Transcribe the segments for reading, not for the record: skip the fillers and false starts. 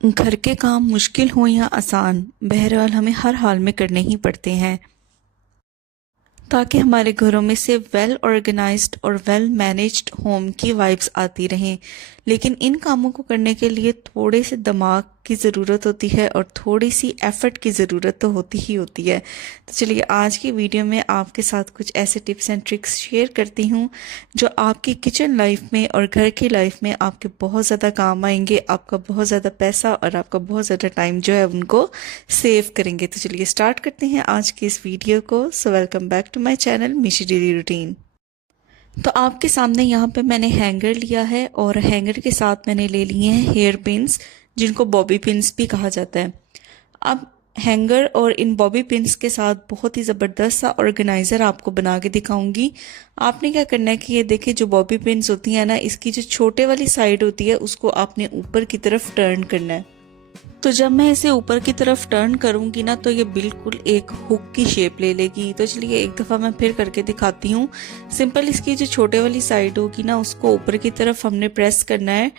घर के काम मुश्किल हों या आसान, बहरहाल हमें हर हाल में करने ही पड़ते हैं ताकि हमारे घरों में से वेल ऑर्गेनाइज्ड और वेल मैनेज्ड होम की वाइब्स आती रहें। लेकिन इन कामों को करने के लिए थोड़े से दिमाग की ज़रूरत होती है और थोड़ी सी एफर्ट की ज़रूरत तो होती ही होती है। तो चलिए आज की वीडियो में आपके साथ कुछ ऐसे टिप्स एंड ट्रिक्स शेयर करती हूँ जो आपकी किचन लाइफ में और घर की लाइफ में आपके बहुत ज़्यादा काम आएंगे, आपका बहुत ज़्यादा पैसा और आपका बहुत ज़्यादा टाइम जो है उनको सेव करेंगे। तो चलिए स्टार्ट करते हैं आज की इस वीडियो को। So welcome back to my channel Mishi daily routine. तो आपके सामने यहाँ पे मैंने हैंगर लिया है और हैंगर के साथ मैंने ले लिए हैं हेयर पिन्स, जिनको बॉबी पिन्स भी कहा जाता है। अब हैंगर और इन बॉबी पिन्स के साथ बहुत ही ज़बरदस्त सा ऑर्गेनाइज़र आपको बना के दिखाऊंगी। आपने क्या करना है कि ये देखिए, जो बॉबी पिन्स होती हैं ना, इसकी जो छोटे वाली साइड होती है उसको आपने ऊपर की तरफ टर्न करना है। तो जब मैं इसे ऊपर की तरफ टर्न करूंगी ना, तो ये बिल्कुल एक हुक की शेप ले लेगी। तो चलिए एक दफ़ा मैं फिर करके दिखाती हूँ। सिंपल इसकी जो छोटे वाली साइड होगी ना, उसको ऊपर की तरफ हमने प्रेस करना है,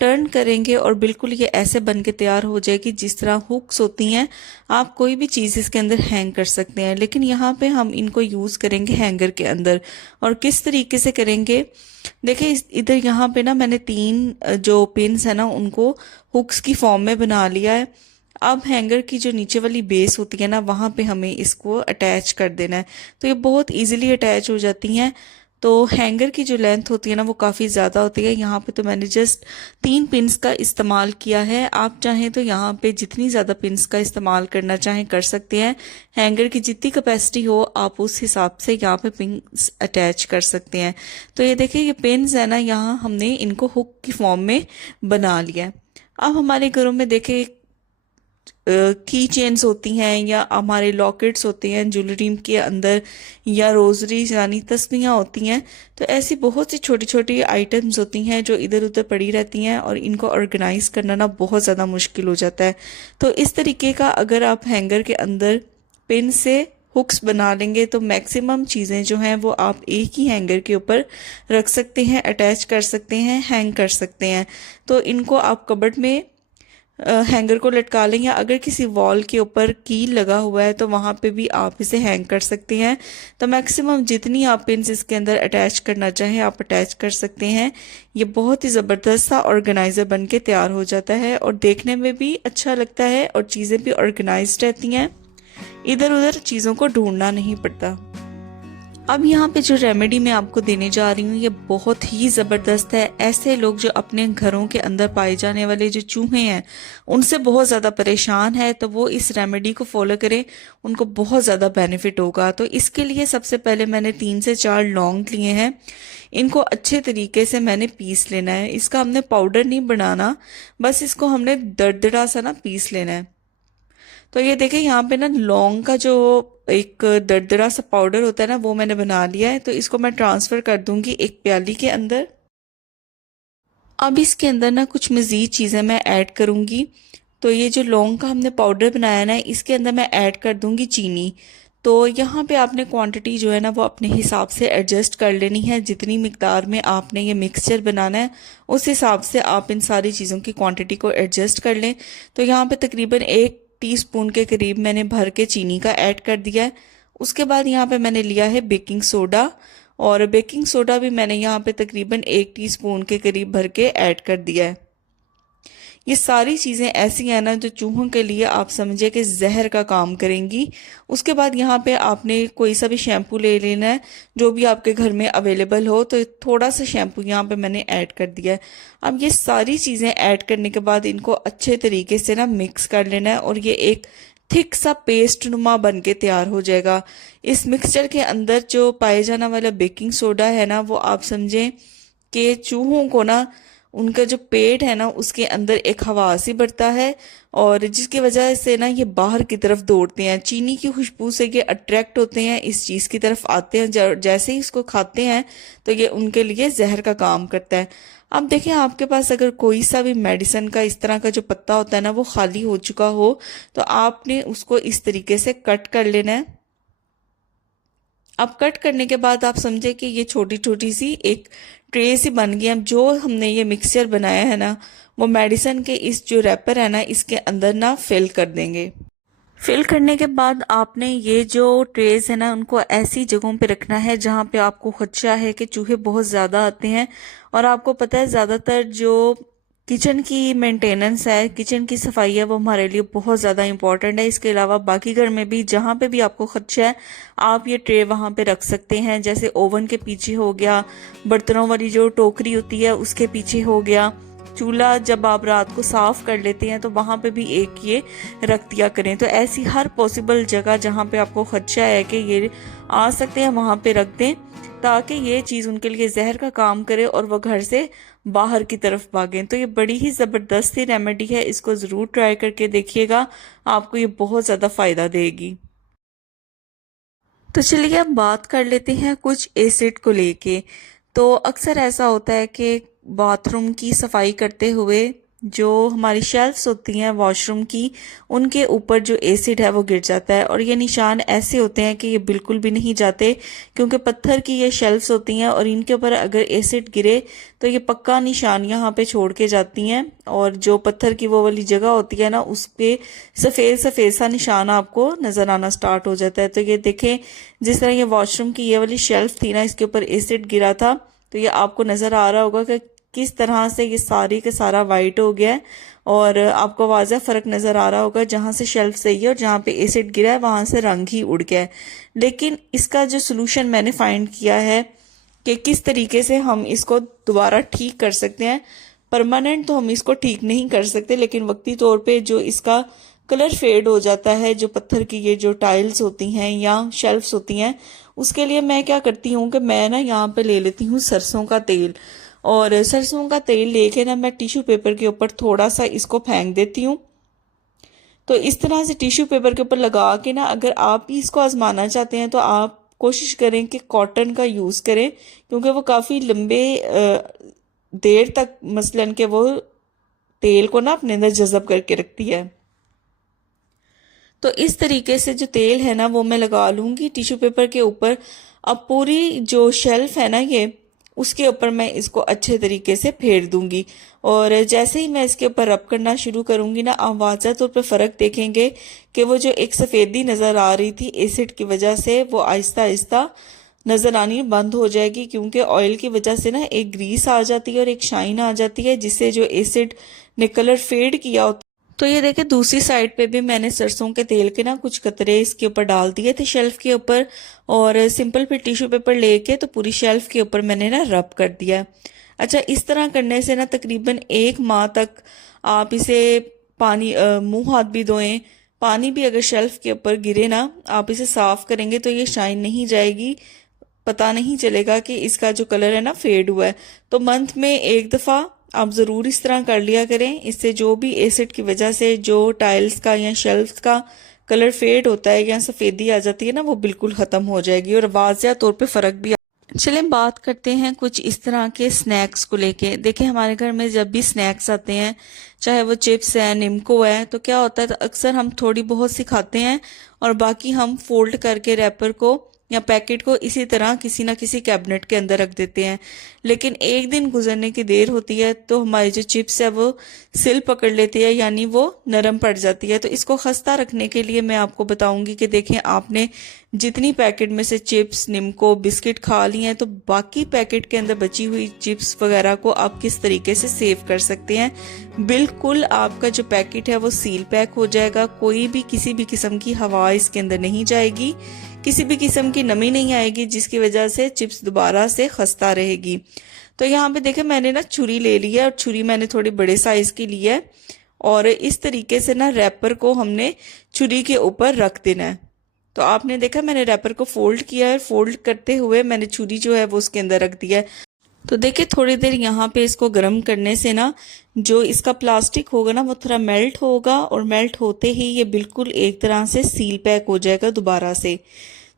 टर्न करेंगे और बिल्कुल ये ऐसे बन के तैयार हो जाएगी जिस तरह हुक्स होती हैं। आप कोई भी चीज़ इसके अंदर हैंग कर सकते हैं, लेकिन यहाँ पे हम इनको यूज़ करेंगे हैंगर के अंदर। और किस तरीके से करेंगे, देखिए इधर यहाँ पे ना मैंने तीन जो पिन्स है ना उनको हुक्स की फॉर्म में बना लिया है। अब हैंगर की जो नीचे वाली बेस होती है ना, वहां पे हमें इसको अटैच कर देना है। तो ये बहुत इजीली अटैच हो जाती हैं। तो हैंगर की जो लेंथ होती है ना वो काफ़ी ज़्यादा होती है। यहाँ पे तो मैंने जस्ट तीन पिन्स का इस्तेमाल किया है। आप चाहें तो यहाँ पे जितनी ज़्यादा पिन्स का इस्तेमाल करना चाहें कर सकते हैं। हैंगर की जितनी कैपेसिटी हो आप उस हिसाब से यहाँ पे पिन्स अटैच कर सकते हैं। तो ये देखिए, ये पिन्स है ना, यहाँ हमने इनको हुक की फॉर्म में बना लिया है। अब हमारे घरों में देखें की चेन्स होती हैं या हमारे लॉकेट्स होते हैं ज्वेलरी के अंदर, या रोजरी यानी तस्बियाँ होती हैं। तो ऐसी बहुत सी छोटी छोटी आइटम्स होती हैं जो इधर उधर पड़ी रहती हैं और इनको ऑर्गेनाइज करना ना बहुत ज़्यादा मुश्किल हो जाता है। तो इस तरीके का अगर आप हैंगर के अंदर पिन से हुक्स बना लेंगे तो मैक्सिमम चीज़ें जो हैं वो आप एक ही हैंगर के ऊपर रख सकते हैं, अटैच कर सकते हैं, हैंग कर सकते हैं। तो इनको आप कबर्ड में हैंगर को लटका लें, या अगर किसी वॉल के ऊपर कील लगा हुआ है तो वहाँ पे भी आप इसे हैंग कर सकते हैं। तो मैक्सिमम जितनी आप पिन्स इसके अंदर अटैच करना चाहें आप अटैच कर सकते हैं। ये बहुत ही ज़बरदस्त सा ऑर्गेनाइज़र बन के तैयार हो जाता है और देखने में भी अच्छा लगता है और चीज़ें भी ऑर्गेनाइज्ड रहती हैं, इधर उधर चीज़ों को ढूंढना नहीं पड़ता। अब यहाँ पे जो रेमेडी मैं आपको देने जा रही हूँ ये बहुत ही ज़बरदस्त है। ऐसे लोग जो अपने घरों के अंदर पाए जाने वाले जो चूहे हैं उनसे बहुत ज़्यादा परेशान है, तो वो इस रेमेडी को फॉलो करें, उनको बहुत ज़्यादा बेनिफिट होगा। तो इसके लिए सबसे पहले मैंने 3 से 4 लौंग लिए हैं। इनको अच्छे तरीके से मैंने पीस लेना है। इसका हमने पाउडर नहीं बनाना, बस इसको हमने दरदरा सा ना पीस लेना है। तो ये देखिए, यहाँ पे ना लौंग का जो एक दरदरा सा पाउडर होता है ना वो मैंने बना लिया है। तो इसको मैं ट्रांसफर कर दूंगी एक प्याली के अंदर। अब इसके अंदर ना कुछ मज़ीद चीज़ें मैं ऐड करूंगी। तो ये जो लौंग का हमने पाउडर बनाया ना, इसके अंदर मैं ऐड कर दूंगी चीनी। तो यहाँ पे आपने क्वांटिटी जो है ना वो अपने हिसाब से एडजस्ट कर लेनी है। जितनी मिकदार में आपने ये मिक्सचर बनाना है उस हिसाब से आप इन सारी चीज़ों की क्वांटिटी को एडजस्ट कर लें। तो यहाँ पे तकरीबन 1 टीस्पून के करीब मैंने भर के चीनी का ऐड कर दिया है। उसके बाद यहाँ पे मैंने लिया है बेकिंग सोडा, और बेकिंग सोडा भी मैंने यहाँ पे तकरीबन 1 टीस्पून के करीब भर के ऐड कर दिया है। ये सारी चीज़ें ऐसी हैं ना जो चूहों के लिए आप समझे कि जहर का काम करेंगी। उसके बाद यहाँ पे आपने कोई सा भी शैम्पू ले लेना है जो भी आपके घर में अवेलेबल हो। तो थोड़ा सा शैम्पू यहाँ पे मैंने ऐड कर दिया है। अब ये सारी चीज़ें ऐड करने के बाद इनको अच्छे तरीके से ना मिक्स कर लेना है और ये एक थिक सा पेस्ट नुमा बन के तैयार हो जाएगा। इस मिक्सचर के अंदर जो पाए जाने वाला बेकिंग सोडा है ना, वो आप समझें कि चूहों को ना उनका जो पेट है ना उसके अंदर एक हवास ही बढ़ता है, और जिसकी वजह से ना ये बाहर की तरफ दौड़ते हैं। चीनी की खुशबू से ये अट्रैक्ट होते हैं, इस चीज़ की तरफ आते हैं। जैसे ही इसको खाते हैं तो ये उनके लिए जहर का काम करता है। अब देखिए, आपके पास अगर कोई सा भी मेडिसिन का इस तरह का जो पत्ता होता है ना वो खाली हो चुका हो, तो आपने उसको इस तरीके से कट कर लेना है। अब कट करने के बाद आप समझे कि ये छोटी छोटी सी एक ट्रे सी बन गई। अब जो हमने ये मिक्सचर बनाया है ना वो मेडिसिन के इस जो रैपर है ना इसके अंदर ना फिल कर देंगे। फिल करने के बाद आपने ये जो ट्रेस है ना उनको ऐसी जगहों पे रखना है जहाँ पे आपको खदशा है कि चूहे बहुत ज़्यादा आते हैं। और आपको पता है ज़्यादातर जो किचन की मेंटेनेंस है, किचन की सफाई है, वो हमारे लिए बहुत ज़्यादा इंपॉर्टेंट है। इसके अलावा बाकी घर में भी जहाँ पे भी आपको खदशा है आप ये ट्रे वहाँ पे रख सकते हैं। जैसे ओवन के पीछे हो गया, बर्तनों वाली जो टोकरी होती है उसके पीछे हो गया, चूल्हा जब आप रात को साफ कर लेते हैं तो वहां पे भी एक ये रख दिया करें। तो ऐसी हर पॉसिबल जगह जहां पे आपको खदशा है कि ये आ सकते हैं वहां पे रख दें, ताकि ये चीज़ उनके लिए जहर का काम करे और वो घर से बाहर की तरफ भागें। तो ये बड़ी ही ज़बरदस्त ही रेमेडी है, इसको ज़रूर ट्राई करके देखिएगा, आपको ये बहुत ज़्यादा फ़ायदा देगी। तो चलिए अब बात कर लेते हैं कुछ एसिड को लेके। तो अक्सर ऐसा होता है कि बाथरूम की सफाई करते हुए जो हमारी शेल्फ्स होती हैं वॉशरूम की, उनके ऊपर जो एसिड है वो गिर जाता है। और ये निशान ऐसे होते हैं कि ये बिल्कुल भी नहीं जाते, क्योंकि पत्थर की ये शेल्फ्स होती हैं और इनके ऊपर अगर एसिड गिरे तो ये पक्का निशान यहाँ पे छोड़ के जाती हैं। और जो पत्थर की वो वाली जगह होती है ना उस पे सफ़ेद सफ़ेद सा निशान आपको नज़र आना स्टार्ट हो जाता है। तो ये देखें, जिस तरह ये वॉशरूम की ये वाली शेल्फ थी ना, इसके ऊपर एसिड गिरा था, तो ये आपको नज़र आ रहा होगा कि किस तरह से ये सारी का सारा वाइट हो गया है। और आपको वाज़ह फ़र्क नज़र आ रहा होगा, जहाँ से शेल्फ सही है और जहाँ पे एसिड गिरा है वहाँ से रंग ही उड़ गया है। लेकिन इसका जो सोल्यूशन मैंने फाइंड किया है कि किस तरीके से हम इसको दोबारा ठीक कर सकते हैं। परमानेंट तो हम इसको ठीक नहीं कर सकते, लेकिन वक्ती तौर पे जो इसका कलर फेड हो जाता है, जो पत्थर की ये जो टाइल्स होती हैं या शेल्फ्स होती हैं, उसके लिए मैं क्या करती हूँ कि मैं ना यहाँ पे ले लेती हूँ सरसों का तेल। और सरसों का तेल लेके ना मैं टिश्यू पेपर के ऊपर थोड़ा सा इसको फेंक देती हूँ। तो इस तरह से टिश्यू पेपर के ऊपर लगा के ना, अगर आप भी इसको आजमाना चाहते हैं तो आप कोशिश करें कि कॉटन का यूज़ करें, क्योंकि वो काफ़ी लंबे देर तक मसलन के वो तेल को ना अपने अंदर जज़ब करके रखती है। तो इस तरीके से जो तेल है ना वो मैं लगा लूँगी टिश्यू पेपर के ऊपर। अब पूरी जो शेल्फ है ना ये, उसके ऊपर मैं इसको अच्छे तरीके से फेर दूंगी। और जैसे ही मैं इसके ऊपर रब करना शुरू करूंगी ना, आप वाज़ह तौर पर फ़र्क देखेंगे कि वो जो एक सफ़ेदी नज़र आ रही थी एसिड की वजह से, वो आहिस्ता आहिस्ता नज़र आनी बंद हो जाएगी, क्योंकि ऑयल की वजह से ना एक ग्रीस आ जाती है और एक शाइन आ जाती है, जिससे जो एसिड ने कलर फेड किया होता। तो ये देखे, दूसरी साइड पे भी मैंने सरसों के तेल के ना कुछ कतरे इसके ऊपर डाल दिए थे शेल्फ के ऊपर, और सिंपल फिर टिश्यू पेपर लेके तो पूरी शेल्फ के ऊपर मैंने ना रब कर दिया। अच्छा, इस तरह करने से ना तकरीबन 1 माह तक आप इसे पानी मुंह हाथ भी धोएं, पानी भी अगर शेल्फ के ऊपर गिरे ना, आप इसे साफ करेंगे तो ये शाइन नहीं जाएगी, पता नहीं चलेगा कि इसका जो कलर है ना फेड हुआ है। तो मंथ में 1 दफ़ा आप ज़रूर इस तरह कर लिया करें। इससे जो भी एसिड की वजह से जो टाइल्स का या शेल्फ्स का कलर फेड होता है या सफ़ेदी आ जाती है ना, वो बिल्कुल ख़त्म हो जाएगी और वाज़ह तौर पे फ़र्क भी। चलें बात करते हैं कुछ इस तरह के स्नैक्स को लेके। देखिए, हमारे घर में जब भी स्नैक्स आते हैं, चाहे वो चिप्स है, निम्को है, तो क्या होता है, तो अक्सर हम थोड़ी बहुत सी खाते हैं और बाकी हम फोल्ड करके रैपर को या पैकेट को इसी तरह किसी ना किसी कैबिनेट के अंदर रख देते हैं। लेकिन एक दिन गुजरने की देर होती है तो हमारी जो चिप्स है वो सिल पकड़ लेती है, यानी वो नरम पड़ जाती है। तो इसको खस्ता रखने के लिए मैं आपको बताऊंगी कि देखें, आपने जितनी पैकेट में से चिप्स, निम्को, बिस्किट खा ली हैं, तो बाकी पैकेट के अंदर बची हुई चिप्स वगैरह को आप किस तरीके से सेव कर सकते हैं। बिल्कुल आपका जो पैकेट है वो सील पैक हो जाएगा, कोई भी किसी भी किस्म की हवा इसके अंदर नहीं जाएगी, किसी भी किस्म की नमी नहीं आएगी, जिसकी वजह से चिप्स दोबारा से खस्ता रहेगी। तो यहाँ पे देखें, मैंने ना छुरी ले ली है और छुरी मैंने थोड़ी बड़े साइज की ली है, और इस तरीके से ना रैपर को हमने छुरी के ऊपर रख देना है। तो आपने देखा मैंने रैपर को फोल्ड किया है, फोल्ड करते हुए मैंने छुरी जो है वो उसके अंदर रख दिया है। तो देखिए, थोड़ी देर यहाँ पे इसको गर्म करने से ना जो इसका प्लास्टिक होगा ना वो थोड़ा मेल्ट होगा, और मेल्ट होते ही ये बिल्कुल एक तरह से सील पैक हो जाएगा दोबारा से।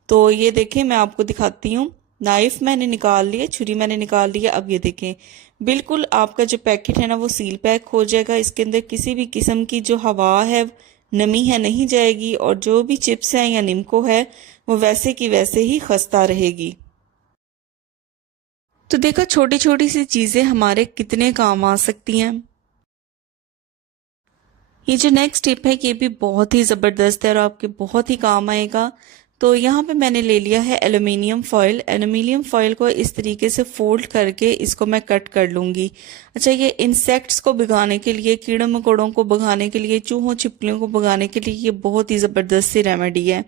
तो ये देखें, मैं आपको दिखाती हूँ। नाइफ मैंने निकाल लिया, छुरी मैंने निकाल लिया। अब ये देखें, बिल्कुल आपका जो पैकेट है ना वो सील पैक हो जाएगा, इसके अंदर किसी भी किस्म की जो हवा है, नमी है, नहीं जाएगी, और जो भी चिप्स हैं या निम्को है वो वैसे की वैसे ही खस्ता रहेगी। तो देखा, छोटी छोटी सी चीजें हमारे कितने काम आ सकती हैं। ये जो नेक्स्ट टिप है ये भी बहुत ही ज़बरदस्त है और आपके बहुत ही काम आएगा। तो यहाँ पे मैंने ले लिया है एल्युमिनियम फॉयल। एल्युमिनियम फॉयल को इस तरीके से फोल्ड करके इसको मैं कट कर लूँगी। अच्छा, ये इंसेक्ट्स को भगाने के लिए, कीड़े मकोड़ों को भगाने के लिए, चूहों छिपकलियों को भगाने के लिए ये बहुत ही ज़बरदस्त सी रेमेडी है।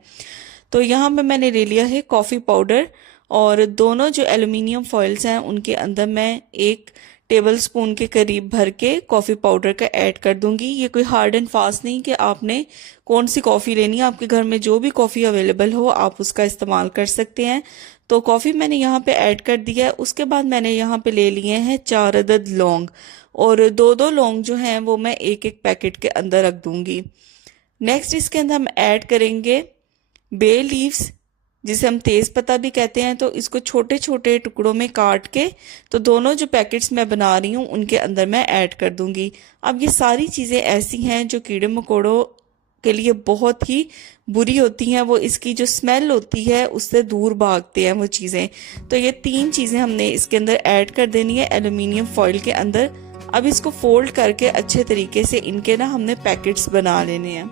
तो यहाँ पे मैंने ले लिया है कॉफ़ी पाउडर और दोनों जो एल्युमिनियम फॉइल्स हैं उनके अंदर मैं 1 टेबल स्पून के करीब भर के कॉफ़ी पाउडर का ऐड कर दूंगी। ये कोई हार्ड एंड फास्ट नहीं कि आपने कौन सी कॉफ़ी लेनी है, आपके घर में जो भी कॉफ़ी अवेलेबल हो आप उसका इस्तेमाल कर सकते हैं। तो कॉफ़ी मैंने यहाँ पे ऐड कर दिया है। उसके बाद मैंने यहाँ पे ले लिए हैं 4 अदद लौंग और 2-2 लौंग जो हैं वो मैं एक एक पैकेट के अंदर रख दूंगी। नेक्स्ट इसके अंदर हम ऐड करेंगे बे लीव्स, जिसे हम तेज पत्ता भी कहते हैं। तो इसको छोटे छोटे टुकड़ों में काट के तो दोनों जो पैकेट्स मैं बना रही हूँ उनके अंदर मैं ऐड कर दूंगी। अब ये सारी चीज़ें ऐसी हैं जो कीड़े मकोड़ों के लिए बहुत ही बुरी होती हैं, वो इसकी जो स्मेल होती है उससे दूर भागते हैं वो चीज़ें। तो ये 3 चीज़ें हमने इसके अंदर ऐड कर देनी है एल्युमिनियम फॉइल के अंदर। अब इसको फोल्ड करके अच्छे तरीके से इनके ना हमने पैकेट्स बना लेने हैं।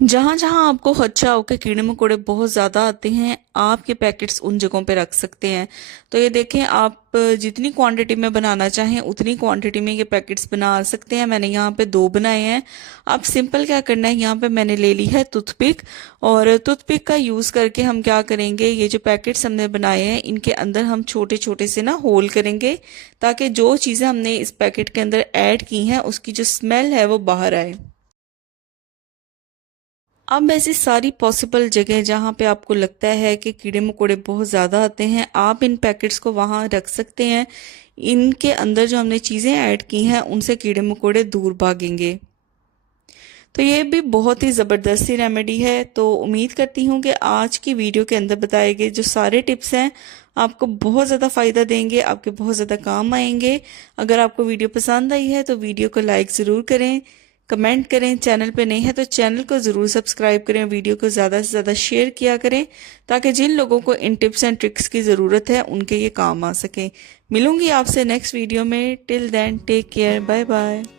जहाँ जहाँ आपको खदशा हो कि कीड़े मकोड़े बहुत ज़्यादा आते हैं, आप ये पैकेट्स उन जगहों पे रख सकते हैं। तो ये देखें, आप जितनी क्वांटिटी में बनाना चाहें उतनी क्वांटिटी में ये पैकेट्स बना सकते हैं। मैंने यहाँ पे 2 बनाए हैं। अब सिंपल क्या करना है, यहाँ पे मैंने ले ली है टूथपिक और टूथपिक का यूज़ करके हम क्या करेंगे, ये जो पैकेट्स हमने बनाए हैं इनके अंदर हम छोटे छोटे से ना होल करेंगे ताकि जो चीज़ें हमने इस पैकेट के अंदर ऐड की हैं उसकी जो स्मेल है वो बाहर आए। अब ऐसी सारी पॉसिबल जगह जहाँ पे आपको लगता है कि कीड़े मकोड़े बहुत ज़्यादा आते हैं, आप इन पैकेट्स को वहाँ रख सकते हैं। इनके अंदर जो हमने चीज़ें ऐड की हैं उनसे कीड़े मकोड़े दूर भागेंगे। तो ये भी बहुत ही ज़बरदस्त सी रेमेडी है। तो उम्मीद करती हूँ कि आज की वीडियो के अंदर बताए गए जो सारे टिप्स हैं आपको बहुत ज़्यादा फ़ायदा देंगे, आपके बहुत ज़्यादा काम आएंगे। अगर आपको वीडियो पसंद आई है तो वीडियो को लाइक ज़रूर करें, कमेंट करें। चैनल पे नए हैं तो चैनल को ज़रूर सब्सक्राइब करें, वीडियो को ज़्यादा से ज़्यादा शेयर किया करें ताकि जिन लोगों को इन टिप्स एंड ट्रिक्स की ज़रूरत है उनके ये काम आ सके। मिलूंगी आपसे नेक्स्ट वीडियो में। Till then take care, bye bye.